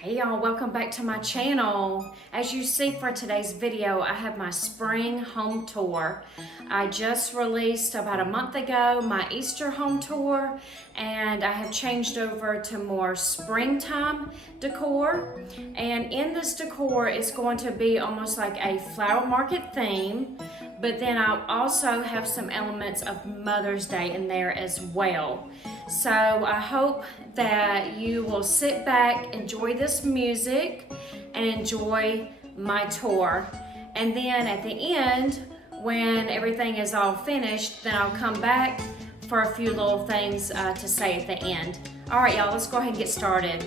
Hey y'all, welcome back to my channel. As you see for today's video, I have my spring home tour. I just released about a month ago my Easter home tour, and I have changed over to more springtime decor. And in this decor, it's going to be almost like a flower market theme, but then I'll also have some elements of Mother's Day in there as well. So I hope that you will sit back, enjoy this music, and enjoy my tour. And then at the end, when everything is all finished, then I'll come back for a few little things to say at the end. All right, y'all, let's go ahead and get started.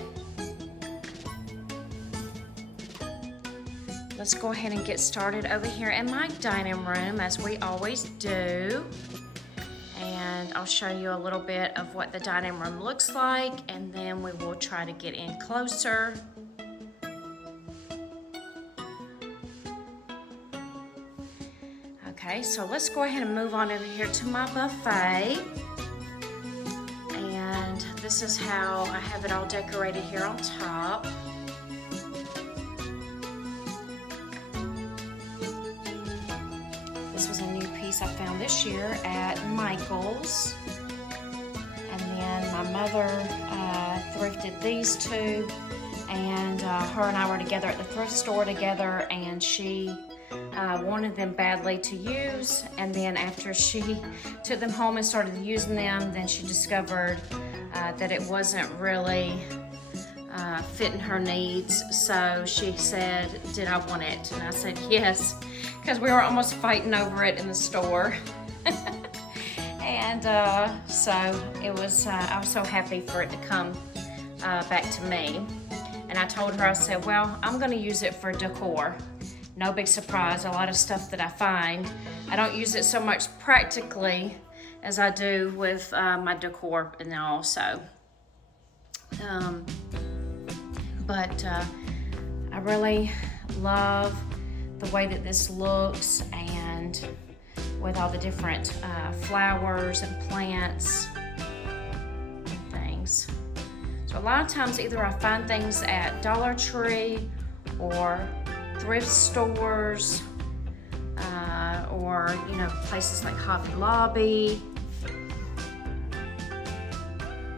Let's go ahead and get started over here in my dining room, as we always do. And I'll show you a little bit of what the dining room looks like, and then we will try to get in closer. Okay, so let's go ahead and move on over here to my buffet. And this is how I have it all decorated here on top. This was a new piece I found this year at Michael's. And then my mother thrifted these two, and her and I were together at the thrift store together, and she wanted them badly to use. And then after she took them home and started using them, then she discovered that it wasn't really fitting her needs. So she said, did I want it? And I said yes, because we were almost fighting over it in the store. And so it was, I was so happy for it to come back to me. And I told her, I said, well, I'm gonna use it for decor. No big surprise. A lot of stuff that I find, I don't use it so much practically as I do with my decor and all. So, but I really love the way that this looks, and with all the different flowers and plants and things. So a lot of times either I find things at Dollar Tree or thrift stores, or places like Hobby Lobby,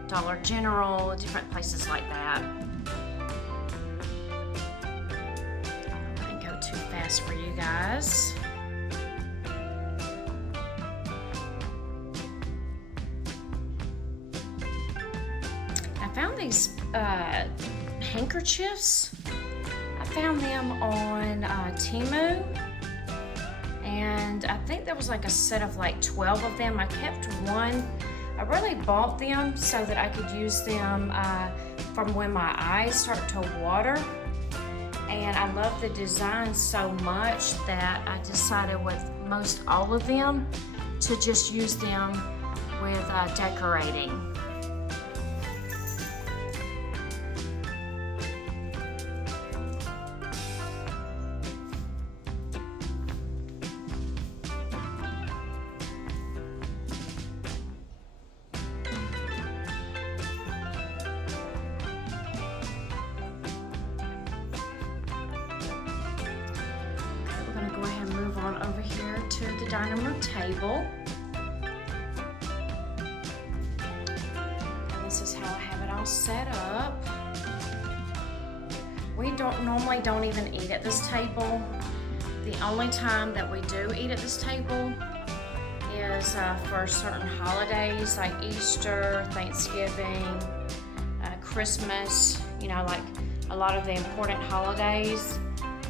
Dollar General, different places like that. I wouldn't go too fast for you guys. I found these handkerchiefs. I found them on Temu, and I think there was like a set of like 12 of them. I kept one. I really bought them so that I could use them from when my eyes start to water. And I love the design so much that I decided with most all of them to just use them with decorating. On over here to the dining room table. And this is how I have it all set up. We normally don't even eat at this table. The only time that we do eat at this table is for certain holidays like Easter, Thanksgiving, Christmas, like a lot of the important holidays.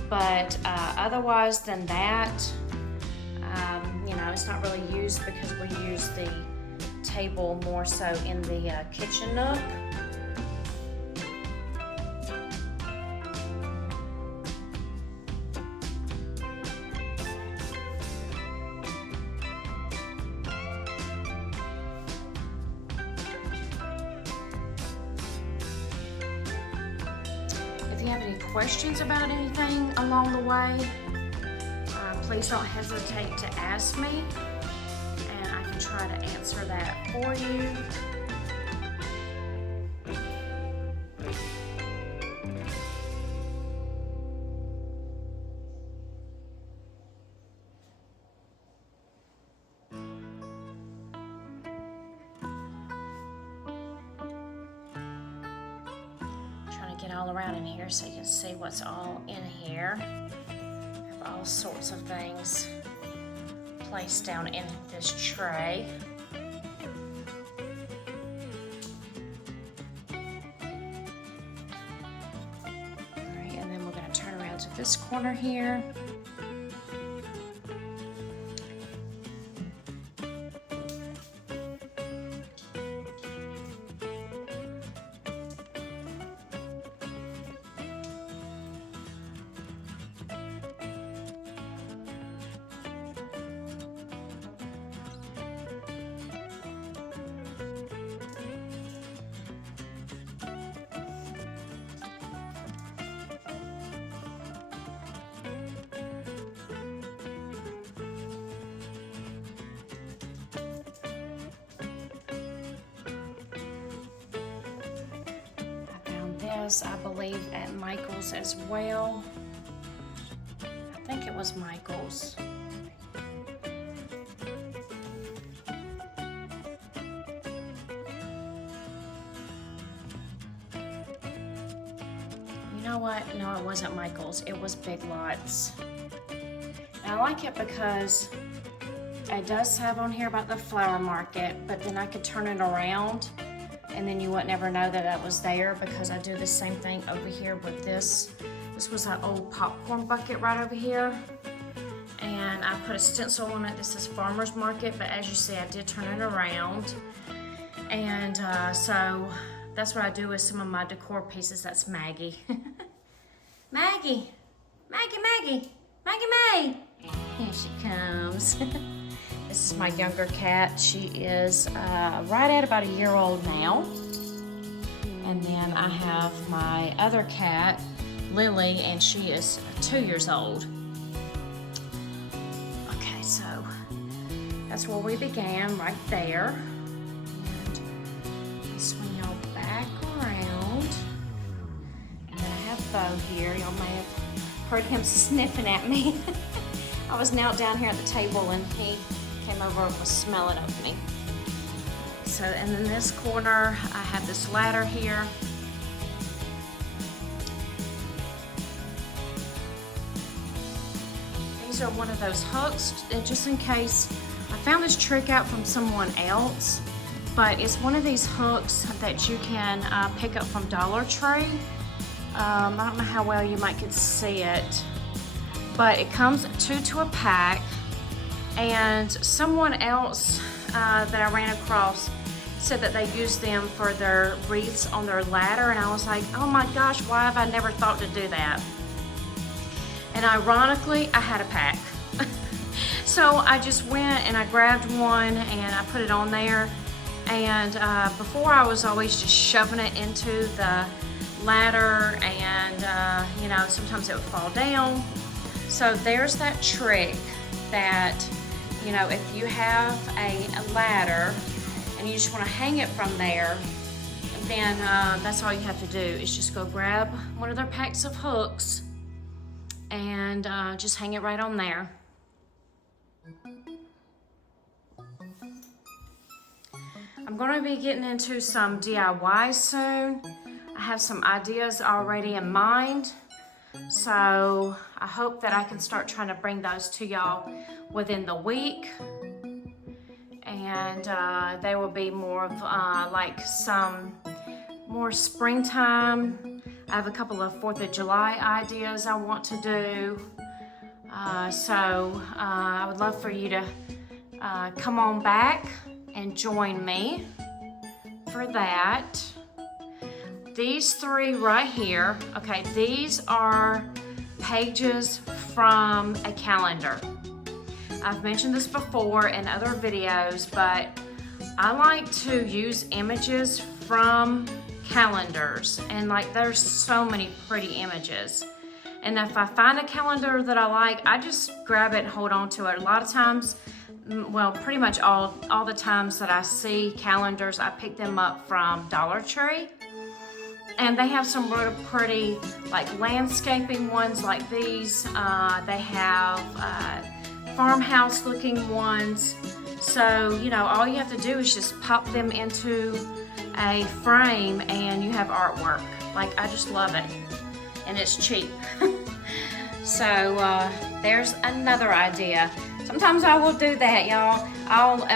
But otherwise than that, it's not really used, because we use the table more so in the kitchen nook. If you have any questions about anything along the way, please don't hesitate to ask me, and I can try to answer that for you. get all around in here so you can see what's all in here. I have all sorts of things placed down in this tray. Alright, and then we're going to turn around to this corner here. I believe at Michael's as well. I think it was Michael's. You know what? No, it wasn't Michael's. It was Big Lots. And I like it because it does have on here about the flower market, but then I could turn it around and then you would never know that that was there, because I do the same thing over here with this. This was an old popcorn bucket right over here. And I put a stencil on it. This is Farmer's Market, but as you see, I did turn it around. And so that's what I do with some of my decor pieces. That's Maggie. Maggie, Maggie, Maggie, Maggie May. Here she comes. This is my younger cat. She is right at about a year old now. And then I have my other cat, Lily, and she is 2 years old. Okay, so that's where we began, right there. And swing y'all back around. And then I have Bo here. Y'all may have heard him sniffing at me. I was knelt down here at the table and he came over and was smelling of me. So, and in this corner, I have this ladder here. These are one of those hooks, just in case. I found this trick out from someone else, but it's one of these hooks that you can pick up from Dollar Tree. I don't know how well you might could see it, but it comes 2 to a pack. And someone else that I ran across said that they used them for their wreaths on their ladder, and I was like, oh my gosh, why have I never thought to do that? And ironically, I had a pack. So I just went and I grabbed one and I put it on there. And before, I was always just shoving it into the ladder, and you know, sometimes it would fall down. So there's that trick that, you know, if you have a ladder and you just want to hang it from there, then that's all you have to do is just go grab one of their packs of hooks and just hang it right on there. I'm going to be getting into some DIYs soon. I have some ideas already in mind, so I hope that I can start trying to bring those to y'all within the week, and they will be more of like some more springtime. I have a couple of 4th of July ideas I want to do, so I would love for you to come on back and join me for that. These 3 right here, okay, these are pages from a calendar. I've mentioned this before in other videos, but I like to use images from calendars, and like there's so many pretty images. And if I find a calendar that I like, I just grab it and hold on to it. A lot of times, well, pretty much all the times that I see calendars, I pick them up from Dollar Tree. And they have some really pretty, like, landscaping ones like these. They have farmhouse looking ones. So, you know, all you have to do is just pop them into a frame and you have artwork. Like, I just love it. And it's cheap. So there's another idea. Sometimes I will do that, y'all.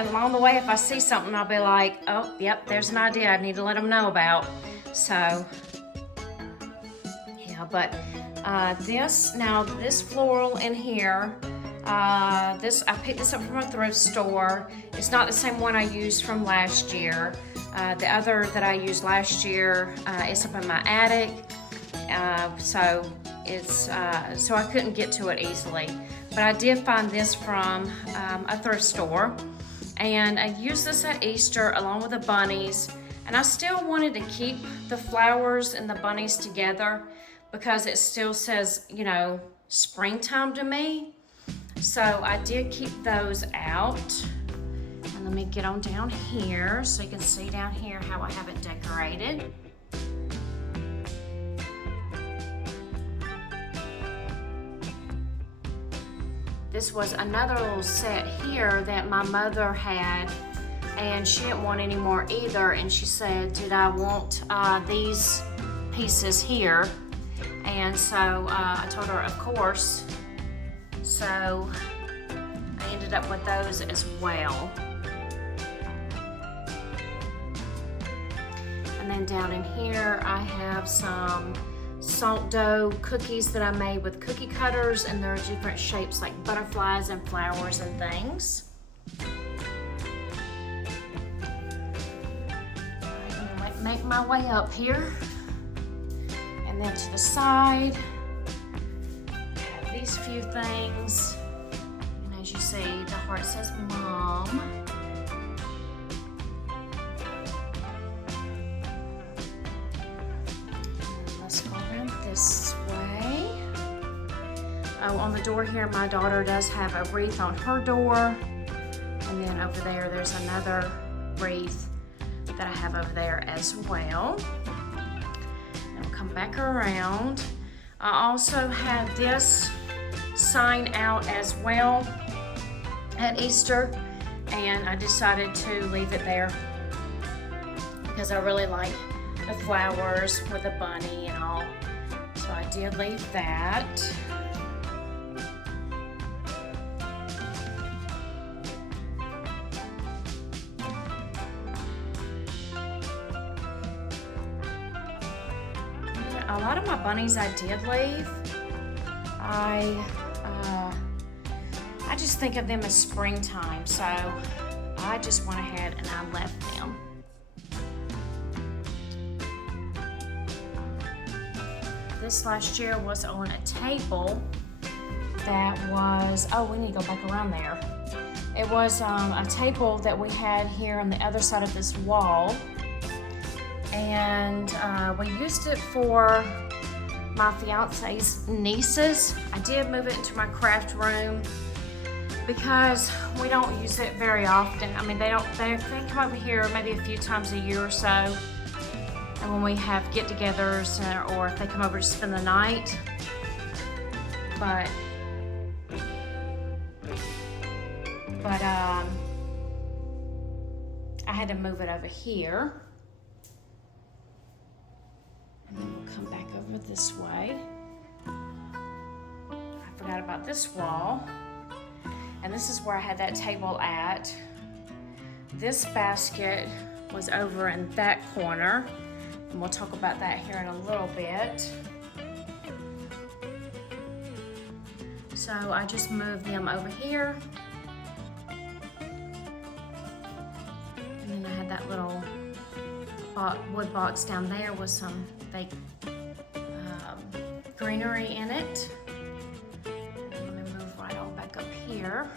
Along the way, if I see something, I'll be like, oh, yep, there's an idea I need to let them know about. So, yeah, but this floral in here, I picked this up from a thrift store. It's not the same one I used from last year. The other that I used last year is up in my attic, so I couldn't get to it easily. But I did find this from a thrift store, and I used this at Easter along with the bunnies. And I still wanted to keep the flowers and the bunnies together because it still says, you know, springtime to me. So I did keep those out. And let me get on down here so you can see down here how I have it decorated. This was another little set here that my mother had, and she didn't want any more either, and she said, did I want these pieces here? And so I told her, of course. So I ended up with those as well. And then down in here, I have some salt dough cookies that I made with cookie cutters, and there are different shapes like butterflies and flowers and things. Make my way up here, and then to the side I have these few things, and as you see, the heart says Mom. And let's go around this way. Oh, on the door here, my daughter does have a wreath on her door, and then over there there's another wreath that I have over there as well. And we'll come back around. I also had this sign out as well at Easter, and I decided to leave it there because I really like the flowers with the bunny and all. So I did leave that. A lot of my bunnies I did leave. I just think of them as springtime, so I just went ahead and I left them. This last year was on a table that was, oh, we need to go back around there. It was a table that we had here on the other side of this wall. And we used it for my fiance's nieces. I did move it into my craft room because we don't use it very often. I mean, they come over here maybe a few times a year or so. And when we have get-togethers or if they come over to spend the night. But I had to move it over here. And then we'll come back over this way. I forgot about this wall. And this is where I had that table at. This basket was over in that corner. And we'll talk about that here in a little bit. So I just moved them over here. And then I had that little wood box down there with some fake greenery in it. And let me move right on back up here.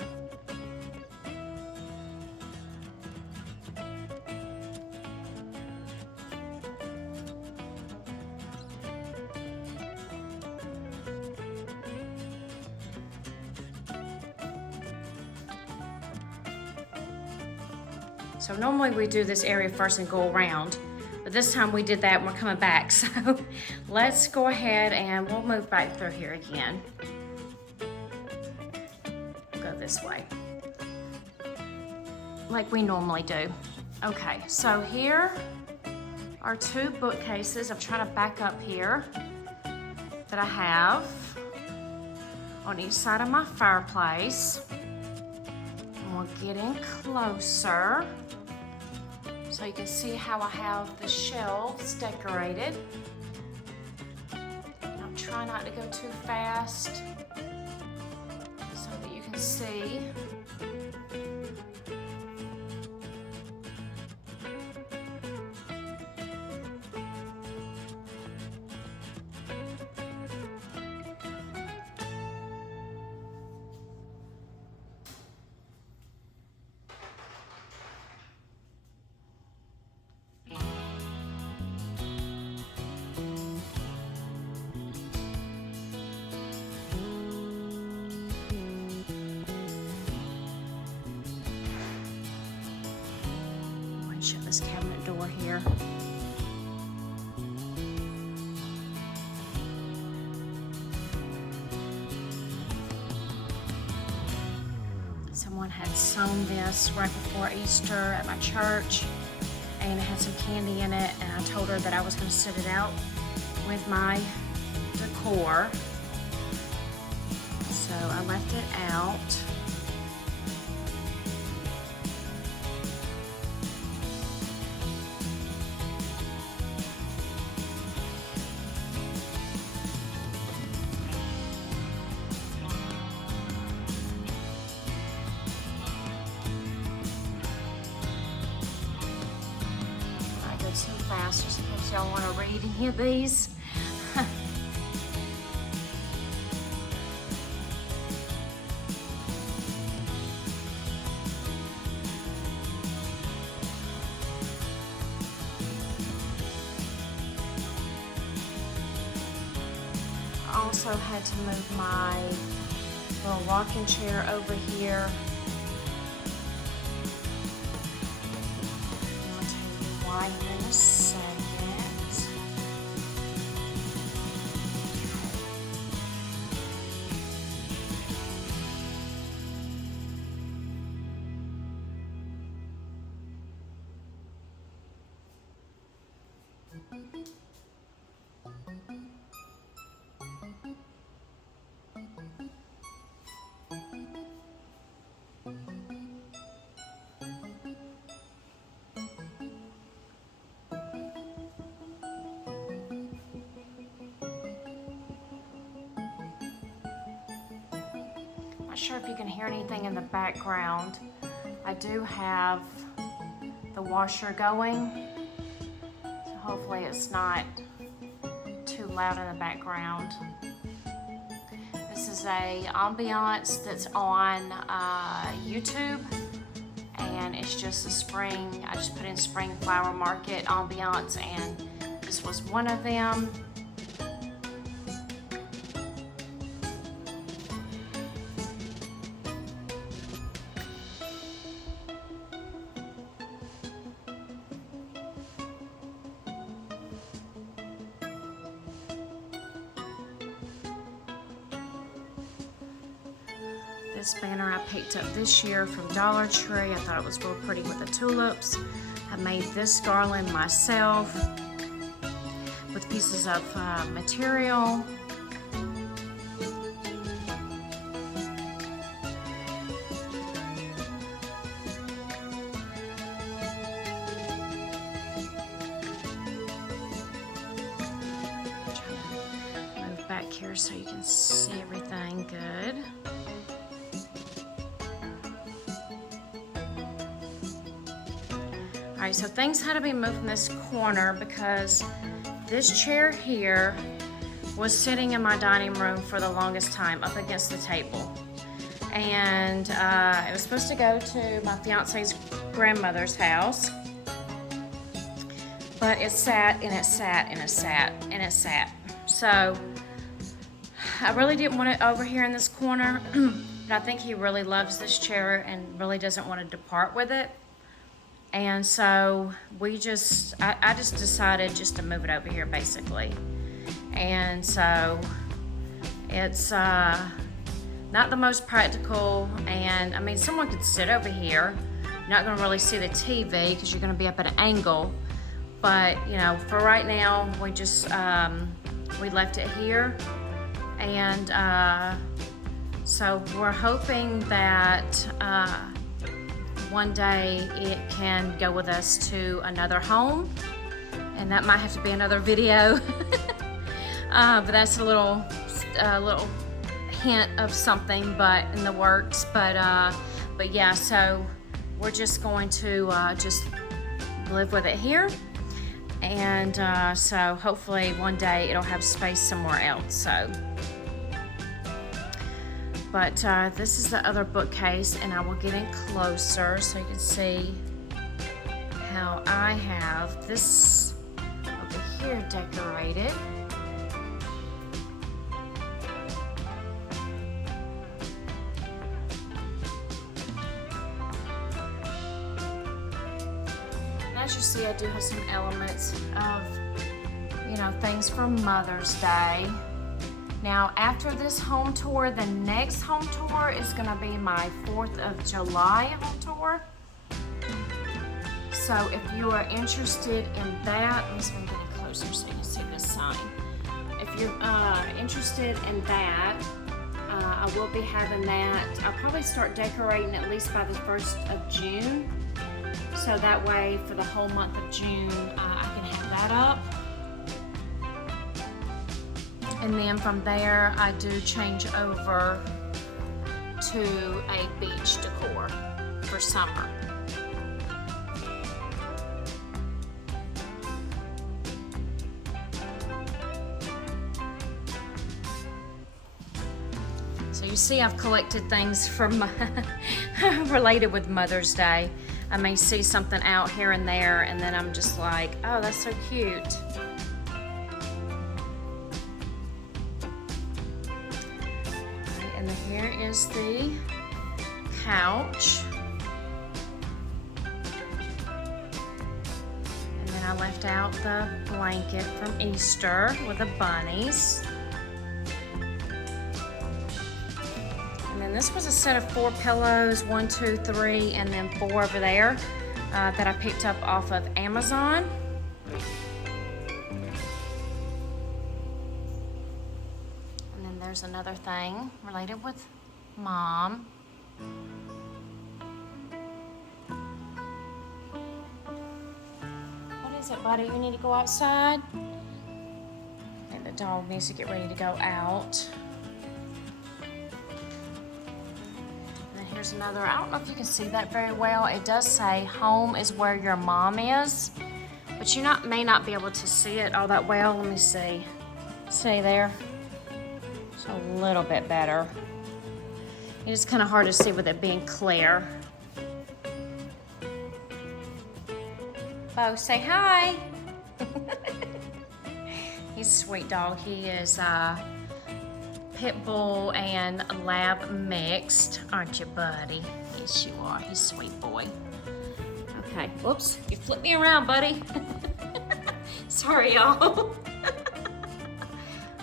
So normally we do this area first and go around. But this time we did that and we're coming back. So let's go ahead and we'll move back through here again. Go this way. Like we normally do. Okay, so here are two bookcases. I'm trying to back up here that I have on each side of my fireplace. And we'll get in closer so you can see how I have the shelves decorated. And I'm trying not to go too fast so that you can see. Shut this cabinet door here. Someone had sewn this right before Easter at my church, and it had some candy in it, and I told her that I was going to set it out with my decor. So I left it out. So fast, just in case y'all want to read any of these. I also had to move my little rocking chair over here. Why in a second. Not sure if you can hear anything in the background. I do have the washer going, so hopefully it's not too loud in the background. This is a ambiance that's on YouTube, and it's just a spring. I just put in spring flower market ambiance, and this was one of them. This banner I picked up this year from Dollar Tree. I thought it was real pretty with the tulips. I made this garland myself with pieces of material. Move back here so you can see everything good. All right, so things had to be moved in this corner because this chair here was sitting in my dining room for the longest time up against the table. And it was supposed to go to my fiance's grandmother's house, but it sat and it sat and it sat and it sat. So I really didn't want it over here in this corner, but I think he really loves this chair and really doesn't want to depart with it. And so I just decided just to move it over here basically. And so it's not the most practical, and I mean someone could sit over here. You're not gonna really see the TV because you're gonna be up at an angle, But you know, for right now, we just we left it here, and so we're hoping that one day it can go with us to another home, and that might have to be another video. But that's a little hint of something, but in the works. But yeah, so we're just going to just live with it here, and so hopefully one day it'll have space somewhere else. So, but this is the other bookcase, and I will get in closer so you can see how I have this over here decorated. As you see, I do have some elements of, you know, things from Mother's Day. Now, after this home tour, the next home tour is gonna be my 4th of July home tour. So if you are interested in that, let me see if I'm getting closer so you can see this sign. If you're interested in that, I will be having that. I'll probably start decorating at least by the 1st of June. So that way, for the whole month of June, I can have that up. And then from there, I do change over to a beach decor for summer. So you see, I've collected things from related with Mother's Day. I may see something out here and there, and then I'm just like, oh, that's so cute. Right, and then here is the couch. And then I left out the blanket from Easter with the bunnies. And then this was a set of 4 pillows, 1, 2, 3, and then 4 over there that I picked up off of Amazon. And then there's another thing related with Mom. What is it, buddy? You need to go outside? And the dog needs to get ready to go out. Here's another, I don't know if you can see that very well. It does say home is where your mom is, but you may not be able to see it all that well. Let me see. See there? It's a little bit better. It is kind of hard to see with it being clear. Bo, say hi. He's a sweet dog. He is Pit Bull and Lab mixed, aren't you, buddy? Yes, you are. He's a sweet boy. Okay, whoops, you flipped me around, buddy. Sorry, y'all.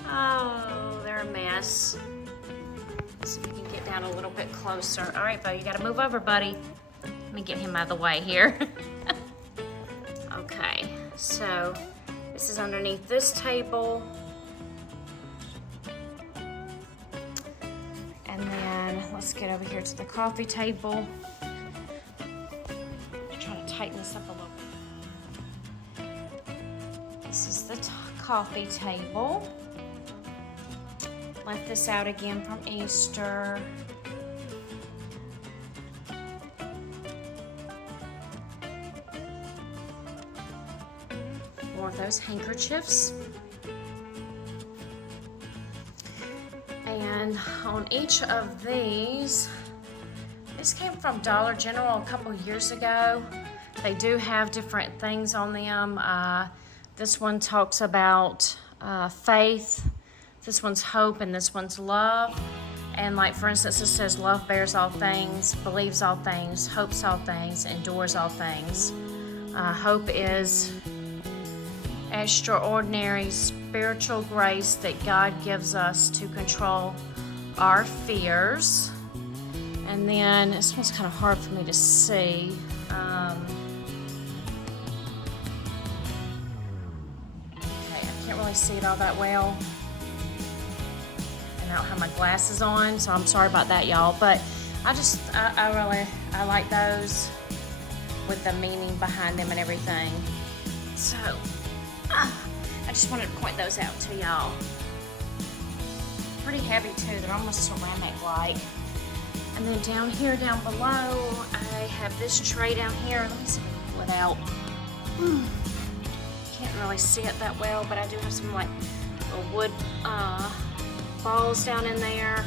Oh, they're a mess. Let's see if we can get down a little bit closer. All right, Bo, you gotta move over, buddy. Let me get him out of the way here. Okay, so this is underneath this table. And then let's get over here to the coffee table. I'm trying to tighten this up a little bit. This is the coffee table. Left this out again from Easter. More of those handkerchiefs. And on each of these, this came from Dollar General a couple years ago. They do have different things on them. This one talks about faith, this one's hope, and this one's love. And like, for instance, it says love bears all things, believes all things, hopes all things, endures all things. Hope is extraordinary spiritual grace that God gives us to control our fears. And then this one's kind of hard for me to see. really see it all that well. And I don't have my glasses on, so I'm sorry about that, y'all. But I like those with the meaning behind them and everything. So, I just wanted to point those out to y'all. Pretty heavy too, they're almost ceramic-like. And then down here, down below, I have this tray down here. Let me see if I can pull it out. Can't really see it that well, but I do have some like little wood balls down in there,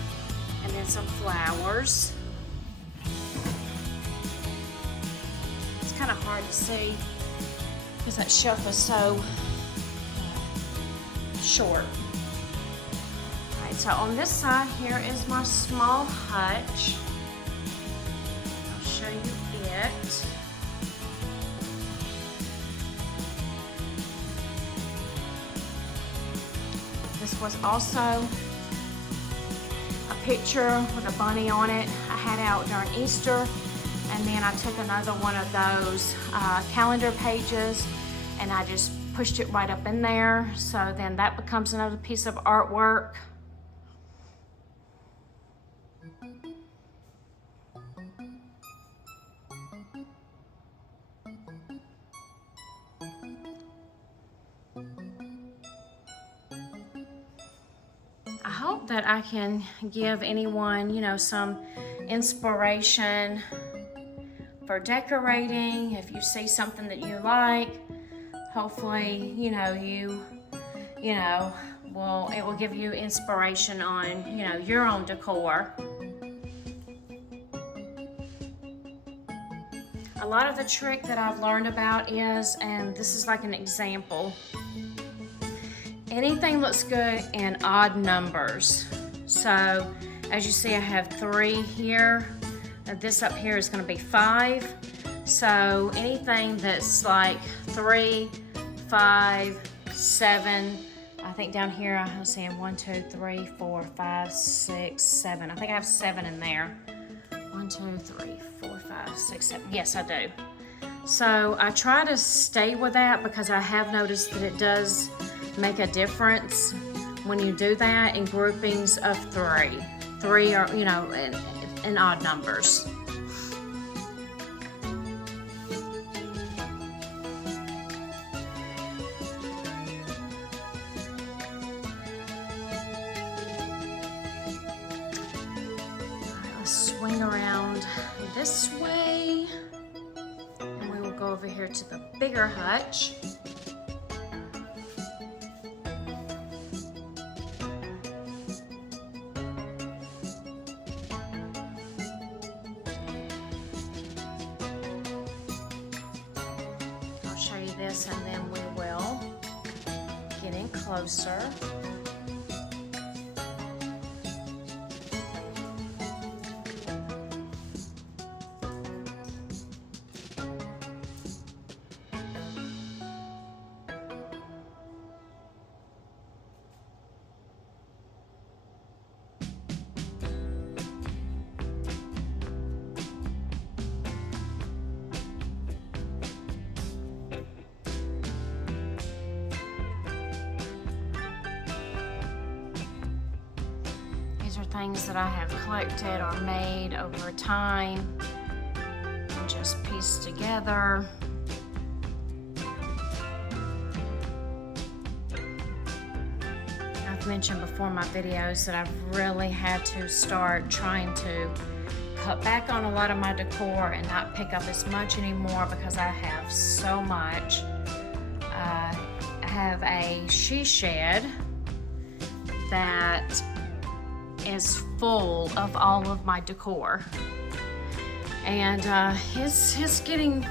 and then some flowers. It's kind of hard to see because that shelf is so short. Alright, so on this side here is my small hutch. I'll show you it. This was also a picture with a bunny on it I had out during Easter, and then I took another one of those calendar pages and I just pushed it right up in there, so then that becomes another piece of artwork. I hope that I can give anyone, you know, some inspiration for decorating. If you see something that you like, hopefully, you know, it will give you inspiration on, you know, your own decor. A lot of the trick that I've learned about is, and this is like an example, anything looks good in odd numbers. So as you see, I have 3 here. This up here is going to be 5. So anything that's like 3, 5, 7. I think down here I'm seeing 1, 2, 3, 4, 5, 6, 7. I think I have 7 in there. 1, 2, 3, 4, 5, 6, 7. Yes, I do. So I try to stay with that because I have noticed that it does make a difference when you do that in groupings of 3. 3 are, you know, in odd numbers. Let's swing around this way, and we will go over here to the bigger hutch. This, and then we will get in closer. These are things that I have collected or made over time and just pieced together. I've mentioned before in my videos that I've really had to start trying to cut back on a lot of my decor and not pick up as much anymore because I have so much. I have a she shed that is full of all of my decor, and it's getting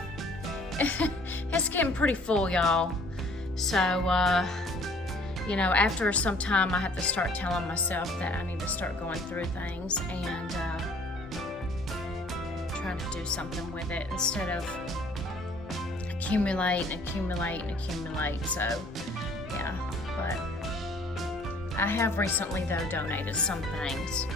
it's getting pretty full, y'all. So you know, after some time I have to start telling myself that I need to start going through things and trying to do something with it instead of accumulate and accumulate and accumulate. So yeah, but I have recently, though, donated some things.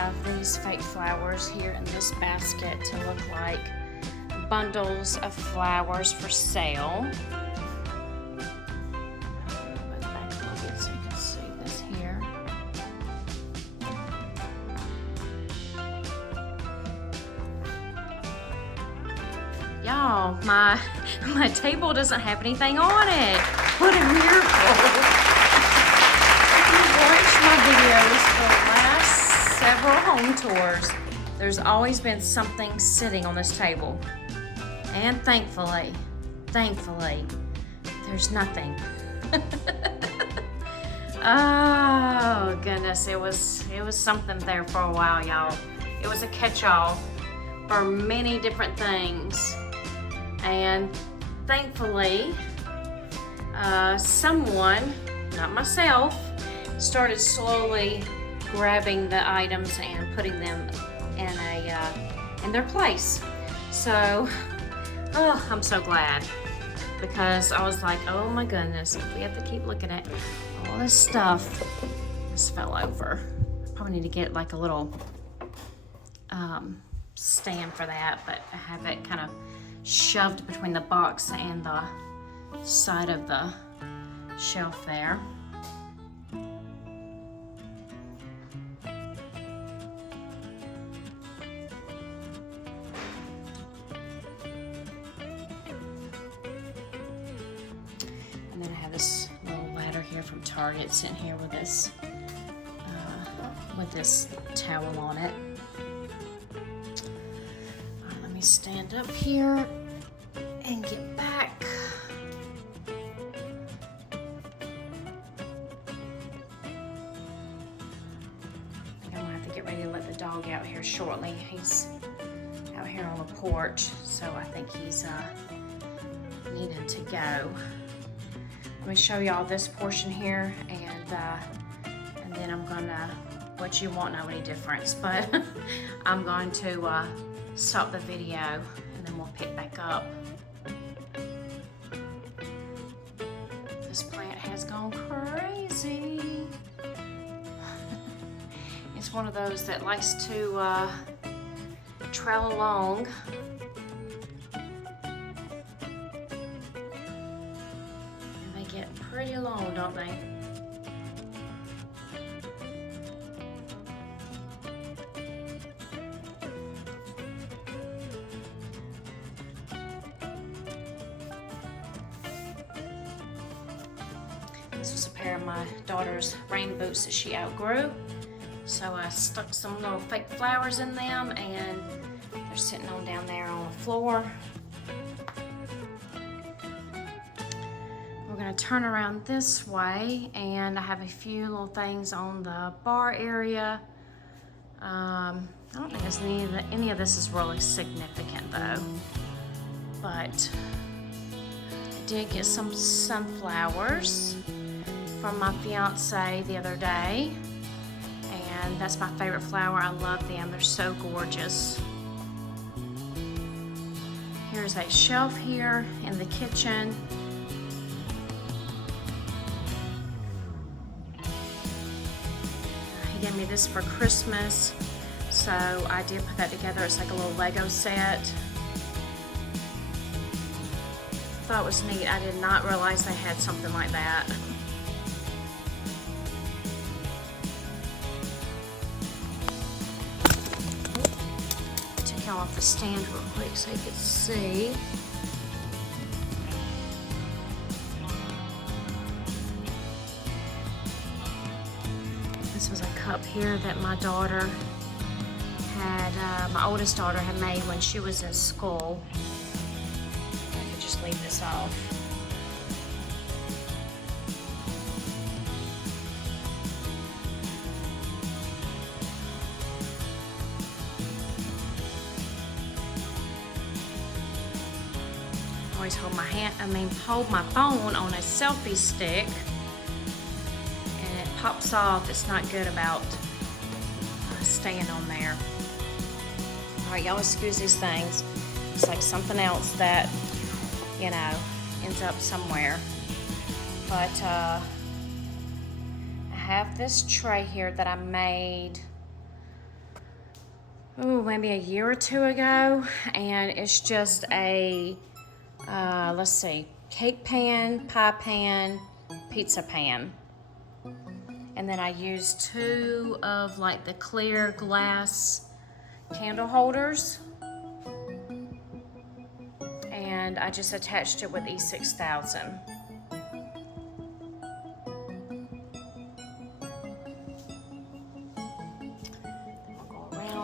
have these fake flowers here in this basket to look like bundles of flowers for sale. Put back a little bit so you can see this here. Y'all, my table doesn't have anything on it. What a miracle. If you watched my videos for the last several home tours, there's always been something sitting on this table. And thankfully, there's nothing. Oh goodness, it was something there for a while, y'all. It was a catch-all for many different things. And thankfully, someone, not myself, started slowly grabbing the items and putting them in their place. So, oh, I'm so glad, because I was like, oh my goodness, if we have to keep looking at all this stuff, this fell over. Probably need to get like a little stand for that, but I have it kind of shoved between the box and the side of the shelf there. And then I have this little ladder here from Target sitting here with this towel on it. Let me stand up here and get back. I think I'm gonna have to get ready to let the dog out here shortly. He's out here on the porch, so I think he's needing to go. Let me show y'all this portion here, and then I'm gonna, what you won't know any difference, but I'm going to stop the video and then we'll pick back up. This plant has gone crazy. It's one of those that likes to trail along. And they get pretty long, don't they? This was a pair of my daughter's rain boots that she outgrew. So I stuck some little fake flowers in them, and they're sitting on down there on the floor. We're gonna turn around this way, and I have a few little things on the bar area. I don't think there's any of this is really significant though, but I did get some sunflowers from my fiance the other day, and that's my favorite flower. I love them, they're so gorgeous. Here's a shelf here in the kitchen. He gave me this for Christmas, so I did put that together. It's like a little Lego set. Thought it was neat. I did not realize they had something like that. Off the stand real quick so you can see. This was a cup here that my daughter had, my oldest daughter had made when she was in school. I could just leave this off. Always hold my phone on a selfie stick, and it pops off. It's not good about staying on there. All right, y'all excuse these things. It's like something else that, you know, ends up somewhere. But I have this tray here that I made maybe a year or two ago, and it's just a, let's see, cake pan, pie pan, pizza pan. And then I used 2 of like the clear glass candle holders, and I just attached it with E6000.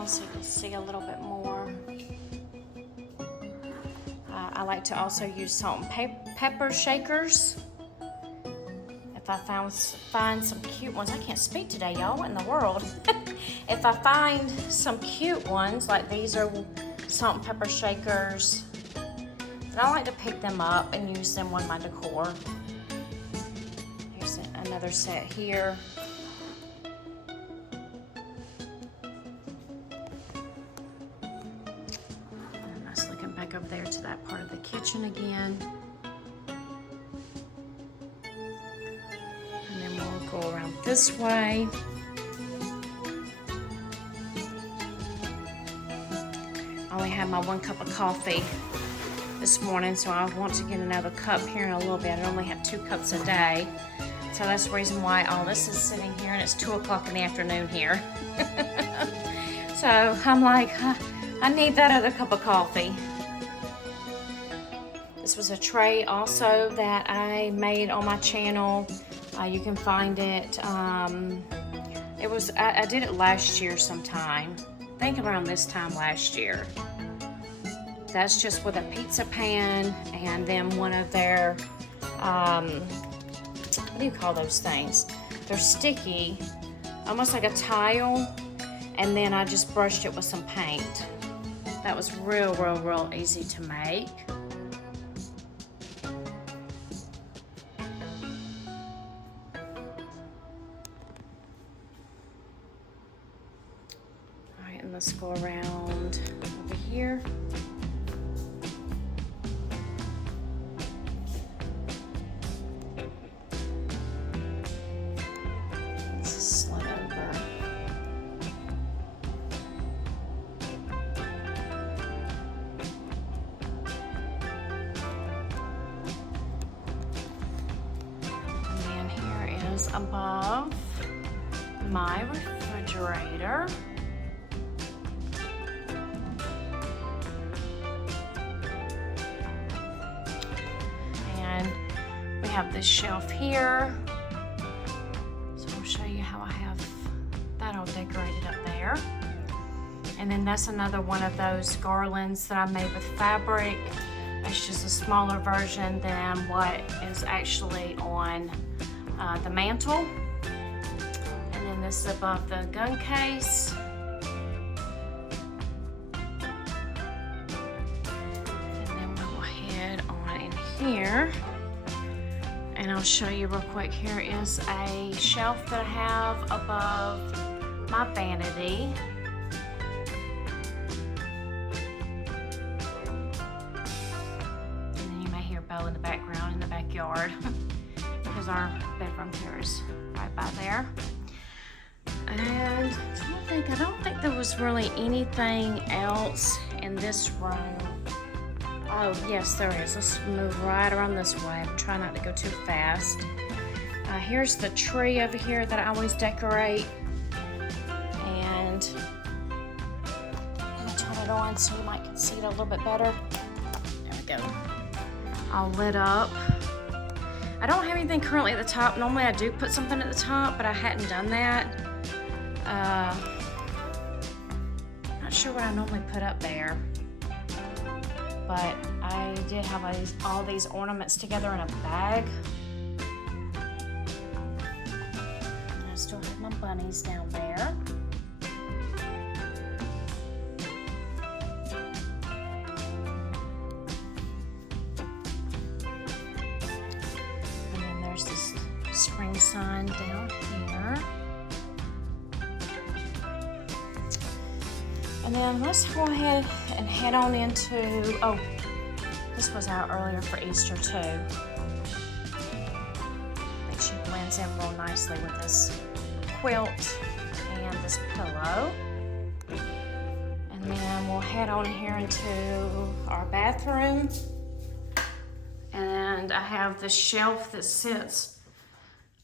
So you can see a little bit more. I like to also use salt and pepper shakers. If I find some cute ones, I can't speak today, y'all. What in the world? If I find some cute ones, like these are salt and pepper shakers, then I like to pick them up and use them on my decor. Here's another set here. Up there to that part of the kitchen again. And then we'll go around this way. I only had my 1 cup of coffee this morning, so I want to get another cup here in a little bit. I only have 2 cups a day. So that's the reason why all this is sitting here, and it's 2 o'clock in the afternoon here. So I'm like, I need that other cup of coffee. This was a tray also that I made on my channel. You can find it. I did it last year sometime. I think around this time last year. That's just with a pizza pan and then one of their, what do you call those things? They're sticky, almost like a tile. And then I just brushed it with some paint. That was real easy to make. Let's go around over here. Let's slide over. And then here is above my refrigerator. Have this shelf here, so I'll show you how I have that all decorated up there. And then that's another one of those garlands that I made with fabric. It's just a smaller version than what is actually on the mantle. And then this is above the gun case. And then we'll head on in here. And I'll show you real quick. Here is a shelf that I have above my vanity. And then you may hear Bo in the background in the backyard because our bedroom here is right by there. And I don't think there was really anything else in this room. Oh, yes, there is. Let's move right around this way. I'm trying not to go too fast. Here's the tree over here that I always decorate. And I'll turn it on so you might see it a little bit better. There we go. All lit up. I don't have anything currently at the top. Normally I do put something at the top, but I hadn't done that. Not sure what I normally put up there. But I did have all these ornaments together in a bag. And I still have my bunnies down there. And then there's this spring sun down here. And then let's go ahead and head on into, oh, this was out earlier for Easter too. I think she blends in real nicely with this quilt and this pillow. And we'll head on here into our bathroom. And I have the shelf that sits,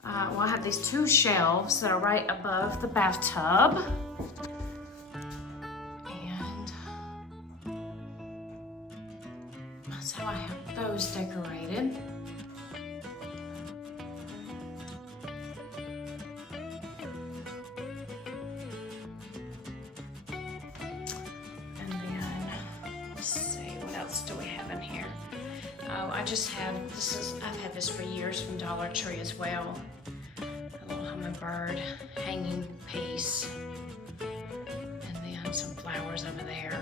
well, I have these two shelves that are right above the bathtub. And that's how I have those decorated. Do we have in here? Oh, I just have, I've had this for years from Dollar Tree as well. A little hummingbird hanging piece. And then some flowers over there.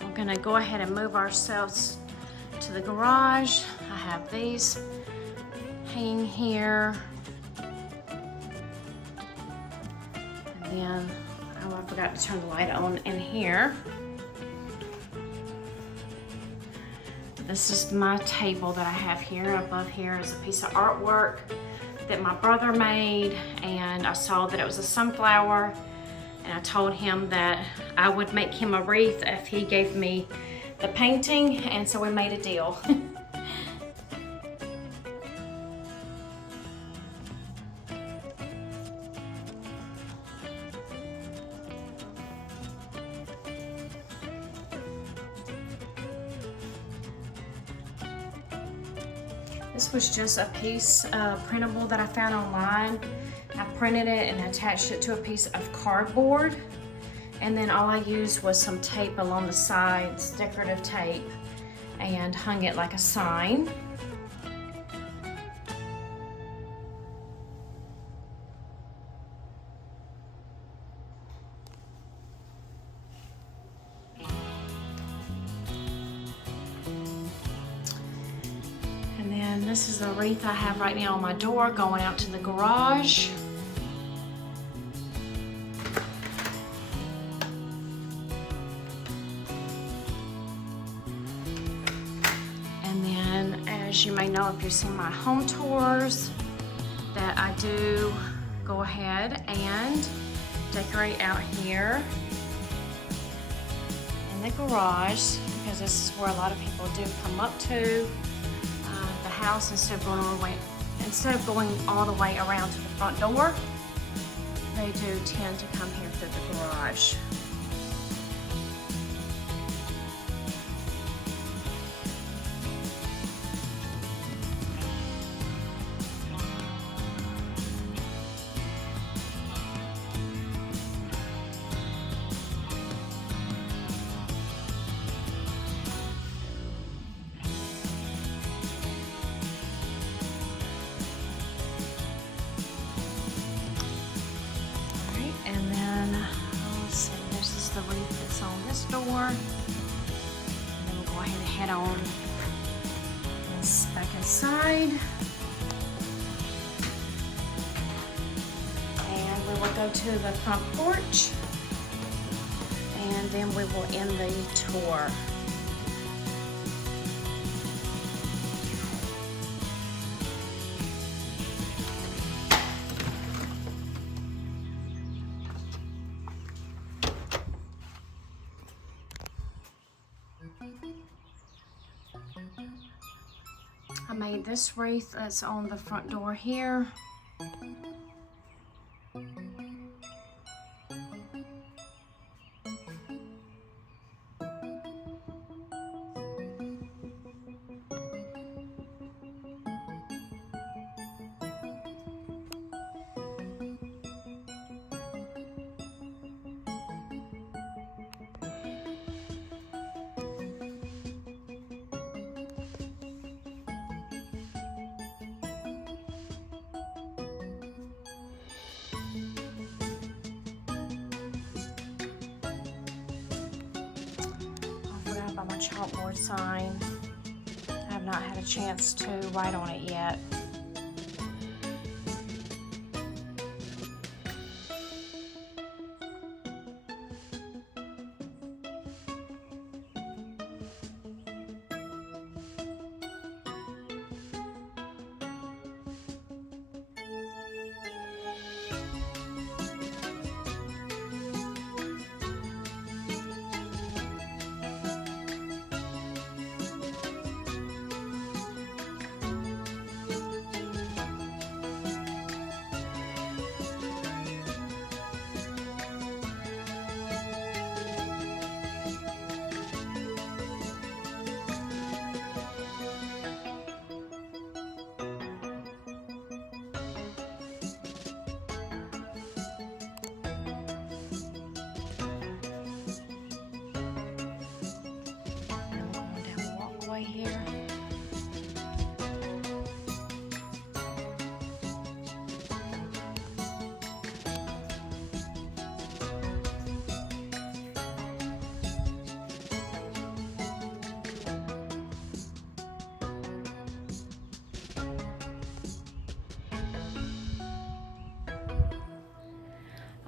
We're gonna go ahead and move ourselves to the garage. I have these hanging here. And oh, I forgot to turn the light on in here. This is my table that I have here. Above here is a piece of artwork that my brother made, and I saw that it was a sunflower, and I told him that I would make him a wreath if he gave me the painting, and so we made a deal. This was just a piece of printable that I found online. I printed it and attached it to a piece of cardboard. And then all I used was some tape along the sides, decorative tape, and hung it like a sign. And this is the wreath I have right now on my door going out to the garage. And then, as you may know if you've seen my home tours, that I do go ahead and decorate out here in the garage, because this is where a lot of people do come up to the house instead of going all the way around to the front door. They do tend to come here through the garage. And then, let's see, this is the wreath that's on this door. And then we'll go ahead and head on this back inside. And we will go to the front porch. And then we will end the tour. I made this wreath that's on the front door here. My chalkboard sign. I have not had a chance to write on it yet.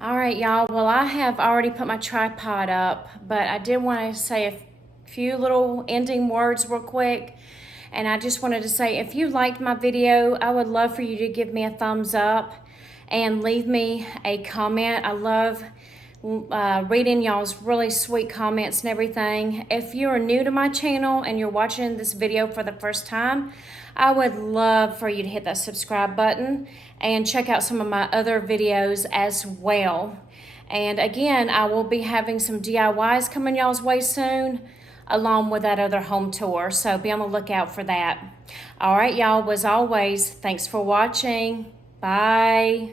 All right, y'all. Well, I have already put my tripod up, but I did want to say a few little ending words real quick. And I just wanted to say, if you liked my video, I would love for you to give me a thumbs up and leave me a comment. I love reading y'all's really sweet comments and everything. If you are new to my channel and you're watching this video for the first time, I would love for you to hit that subscribe button and check out some of my other videos as well. And again, I will be having some DIYs coming y'all's way soon, along with that other home tour. So be on the lookout for that. All right, y'all, as always, thanks for watching. Bye.